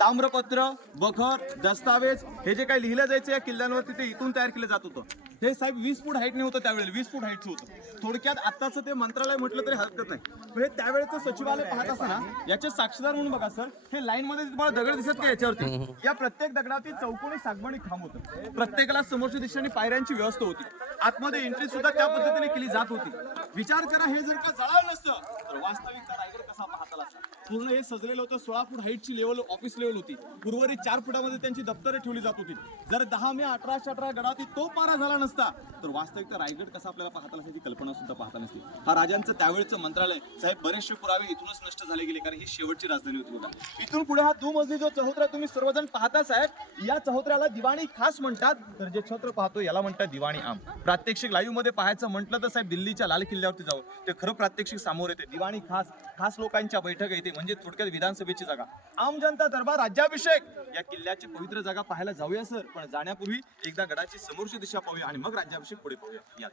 ताम्रपत्र, बखर, दस्तावेज हे जे काही लिहिलं जायचं या किल्ल्यांवरती ते इथून तयार केलं जात होतं. हे साहेब 20 फूट हाईट होतं त्यावेळेला, 20 फूट हाईटचं होतं. थोडक्यात आत्ताचं ते मंत्रालय म्हटलं तरी हरकत नाही. पण हे त्यावेळेचं सचिवालय पाहत असताना याचे साक्षीदार म्हणून बघा सर, हे लाईन मध्ये तुम्हाला दगड दिसत का याच्यावरती? या प्रत्येक दगडावरती चौकोनी सागवानी खांब होतं. प्रत्येकाला समोरच्या दिशेने पायऱ्यांची व्यवस्था होती. आतमध्ये एंट्री सुद्धा त्या पद्धतीने केली जात होती. विचार करा, हे जर का जळालं नसतं तर वास्तविकता रायगड कसा पाहता असता. पूर्ण हे सजलेलं होतं. 16 फूट हाईटची लेवल ऑफिस लेवल होती. उर्वरित 4 फुटामध्ये त्यांची दप्तरे ठेवली जात होती. जर 10 मे 1818 गडावरती तो पारा झाला नसता तर वास्तविकता रायगड कसा आपल्याला पाहता आला याची कल्पना सुद्धा पाहता नसती. हा राजांचं त्यावेळेचं मंत्रालय साहेब, बरेचसे पुरावे इथूनच नष्ट झाले गेले, कारण ही शेवटची राजधानी होती बघा. इथून पुढे हा दुमजली जो चौथरा तुम्ही सर्वजण पाहता साहेब, या चौथऱ्याला दिवाणी खास म्हणतात. तर जे छत्र पाहतो याला म्हणतात दिवाणी आम. प्रात्यक्षिक लाईव्ह मध्ये पाहायचं म्हटलं तर साहेब दिल्लीच्या लाल किल्ल्यावरती जाऊ, ते खरं प्रात्यक्षिक समोर येते. दिवाणी खास लोकांच्या बैठक येते, म्हणजे थोडक्यात विधानसभेची जागा. आम जनता दरबार, राज्याभिषेक या किल्ल्याची पवित्र जागा पाहायला जाऊया सर, पण जाण्यापूर्वी एकदा गडाची समोरची दिशा पाहूया आणि मग राज्याभिषेक पुढे पाहूया. या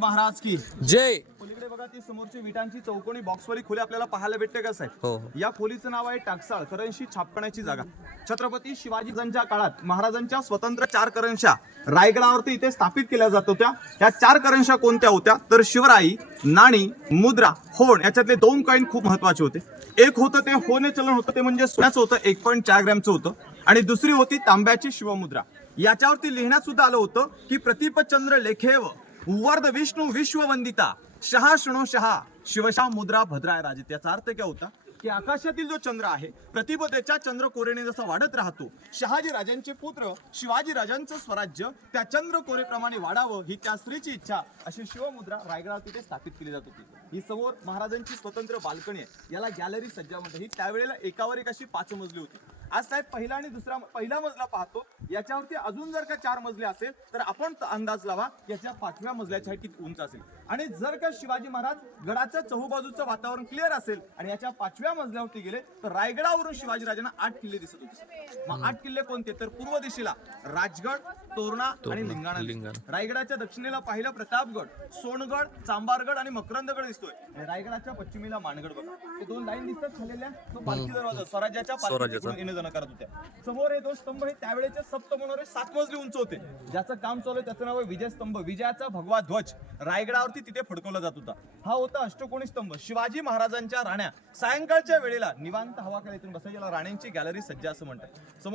महाराज की जय. पलीकडे बघा ती समोरची विटांची चौकोनी बॉक्सवाली खोली आपल्याला पाहायला भेटते का साहेब? हो. या खोलीचं नाव आहे टाकसाळ, करंशी छापण्याची जागा. छत्रपती शिवाजींच्या काळात महाराजांच्या स्वतंत्र 4 करंशा रायगडावरती इथे स्थापित केल्या जात होत्या. या 4 करंशा कोणत्या होत्या तर शिवराई, नाणी, मुद्रा, होण याच्यातले 2 कॉईन खूप महत्वाचे होते. एक होतं ते होणे चलन होतं, ते म्हणजे सोन्याचं होतं, 1.4 ग्रॅमचं होतं. आणि दुसरी होती तांब्याची शिवमुद्रा. याच्यावरती लिहिण्यात सुद्धा आलं होतं की प्रतिपचंद्र लेखेव वर्ध विष्णू विश्ववंदिता शहा शृणो शहा शिवशा मुद्रा भद्राय राजे. त्याचा अर्थ काय होता की आकाशातील जो चंद्र आहे प्रतिपदेच्या चंद्र कोरेने जसा वाढत राहतो, शहाजी राजांचे पुत्र शिवाजी राजांचं स्वराज्य त्या चंद्र कोरेप्रमाणे वाढावं ही त्या स्त्रीची इच्छा, अशी शिवमुद्रा रायगडावर तिथे स्थापित केली जात होती. ही समोर महाराजांची स्वतंत्र बाल्कनी आहे, याला गॅलरी सज्जा म्हणतात. ही त्यावेळेला एकावर एक अशी 5 मजली होती. आज साहेब पहिला आणि पहिला मजला पाहतो, याच्यावरती अजून जर का 4 मजले असेल तर आपण अंदाज लावा याच्या 5व्या मजल्याची हाईट किती उंच असेल. आणि जर का शिवाजी महाराज गडाचं चहूबाजूचं वातावरण क्लिअर असेल आणि याच्या 5व्या मजल्यावरती गेले तर रायगडावरून शिवाजी राजांना 8 किल्ले दिसत होते. मग 8 किल्ले कोणते तर पूर्व दिशेला राजगड, तोरणा आणि लिंगाणा. रायगडाच्या दक्षिणेला पाहिलं प्रतापगड, सोनगड, चांबारगड आणि मकरंदगड दिसतोय. आणि रायगडाच्या पश्चिमेला मानगड बघा. ते 2 लाईन दिसतात खाल्लेल्या, तो पालखी दरवाजा स्वराज्याच्या पालखी करत होत्या. समोर हे 2 स्तंभ, हे त्यावेळेचे सप्तमनोरे 7 मजली उंच होते. ज्याचं काम चालू आहे त्याचं नाव आहे विजय स्तंभ. विजयाचा भगवा ध्वज रायगडावरती तिथे फडकवला जात होता. हा होता अष्टकोनी स्तंभ. शिवाजी महाराजांच्या राण्या सायंकाळच्या वेळेला निवांत हवा खाली बसायला राण्यांची गॅलरी सज्जा असं म्हणतात. समोर